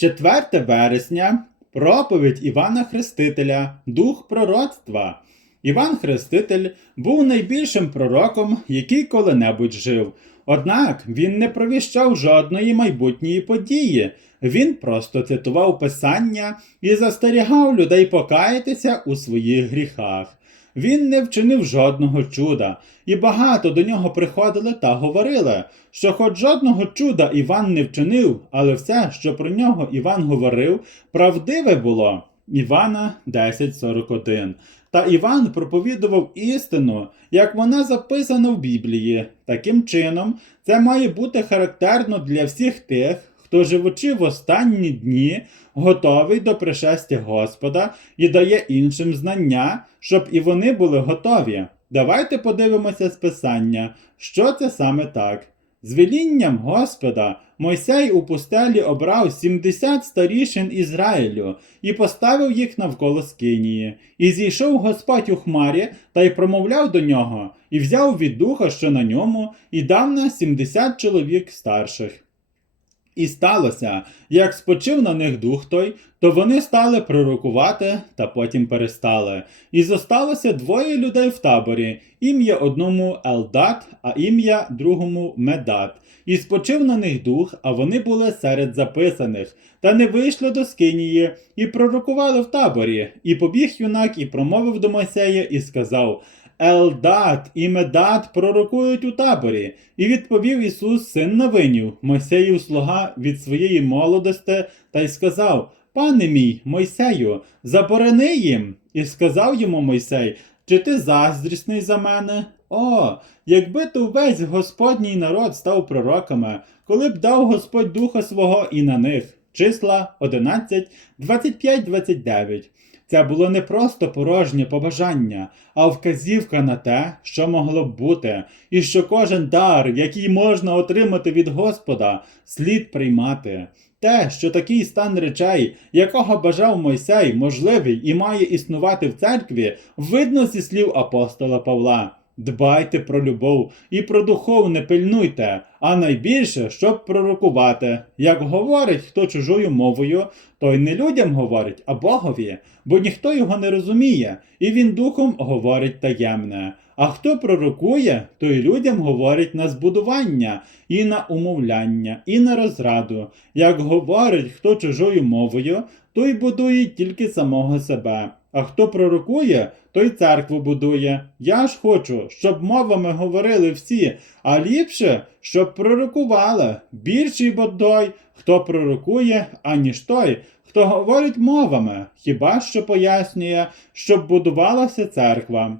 4 вересня проповідь Івана Хрестителя, дух пророцтва. Іван Хреститель був найбільшим пророком, який коли-небудь жив. Однак він не провіщав жодної майбутньої події. Він просто цитував писання і застерігав людей покаятися у своїх гріхах. Він не вчинив жодного чуда, і багато до нього приходили та говорили, що хоч жодного чуда Іван не вчинив, але все, що про нього Іван говорив, правдиве було. Івана 10.41. Та Іван проповідував істину, як вона записана в Біблії. Таким чином, це має бути характерно для всіх тих, хто живучи в останні дні, готовий до пришестя Господа і дає іншим знання, щоб і вони були готові. Давайте подивимося з писання, що це саме так. З велінням Господа Мойсей у пустелі обрав 70 старішин Ізраїлю і поставив їх навколо скинії. І зійшов Господь у хмарі та й промовляв до нього, і взяв від духа, що на ньому, і дав на 70 чоловік старших. І сталося, як спочив на них дух той, то вони стали пророкувати та потім перестали. І зосталося двоє людей в таборі, ім'я одному Елдат, а ім'я другому Медат. І спочив на них дух, а вони були серед записаних, та не вийшли до Скинії, і пророкували в таборі. І побіг юнак і промовив до Мойсея і сказав: Елдат і Медат пророкують у таборі. І відповів Ісус, син Навинів, Мойсеїв слуга від своєї молодости, та й сказав: Пане мій, Мойсею, заборони їм. І сказав йому Мойсей: Чи ти заздрісний за мене? О, якби то весь Господній народ став пророками, коли б дав Господь духа свого і на них. Числа 11, 25, 29. Це було не просто порожнє побажання, а вказівка на те, що могло б бути, і що кожен дар, який можна отримати від Господа, слід приймати. Те, що такий стан речей, якого бажав Мойсей, можливий і має існувати в церкві, видно зі слів апостола Павла. Дбайте про любов і про духовне пильнуйте, а найбільше, щоб пророкувати. Як говорить хто чужою мовою, той не людям говорить, а Богові, бо ніхто його не розуміє, і він духом говорить таємне. А хто пророкує, той людям говорить на збудування, і на умовляння, і на розраду. Як говорить хто чужою мовою, той будує тільки самого себе. А хто пророкує, той церкву будує. Я ж хочу, щоб мовами говорили всі, а ліпше, щоб пророкували. Більший бо той, хто пророкує, аніж той, хто говорить мовами, хіба що пояснює, щоб будувалася церква.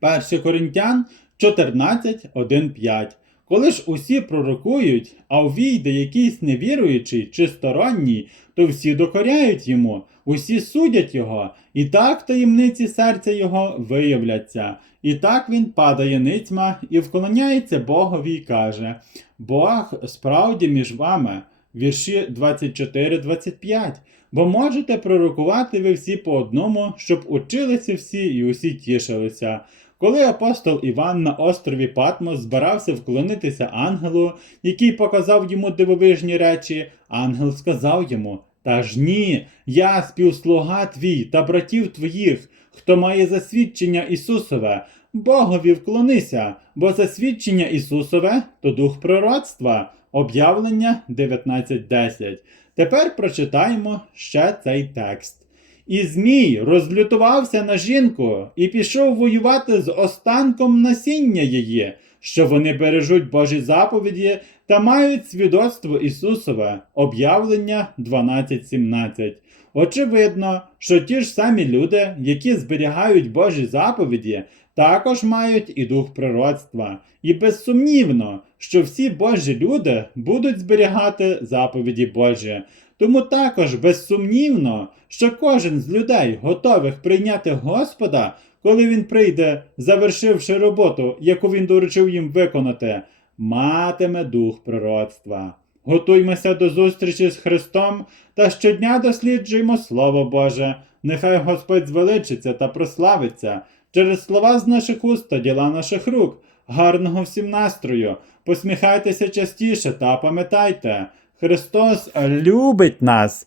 1 Коринтян 14, 1, 5. Коли ж усі пророкують, а увійде якийсь невіруючий чи сторонній, то всі докоряють йому, усі судять його, і так таємниці серця його виявляться. І так він падає ницьма і вклоняється Богові й каже: Бог справді між вами. Вірші 24-25. Бо можете пророкувати ви всі по одному, щоб училися всі і усі тішилися. Коли апостол Іван на острові Патмос збирався вклонитися ангелу, який показав йому дивовижні речі, ангел сказав йому: Та ж ні, я співслуга твій та братів твоїх, хто має засвідчення Ісусове. Богові вклонися, бо засвідчення Ісусове то дух пророцтва. Об'явлення 19.10. Тепер прочитаємо ще цей текст. І Змій розлютувався на жінку і пішов воювати з останком насіння її, що вони бережуть Божі заповіді та мають свідоцтво Ісусове, об'явлення 12.17. Очевидно, що ті ж самі люди, які зберігають Божі заповіді, також мають і дух пророцтва. І безсумнівно, що всі Божі люди будуть зберігати заповіді Божі. Тому також безсумнівно, що кожен з людей готових прийняти Господа, коли він прийде, завершивши роботу, яку він доручив їм виконати, матиме дух пророцтва. Готуймося до зустрічі з Христом та щодня досліджуємо Слово Боже. Нехай Господь звеличиться та прославиться через слова з наших уст та діла наших рук. Гарного всім настрою! Посміхайтеся частіше та пам'ятайте, Христос любить нас.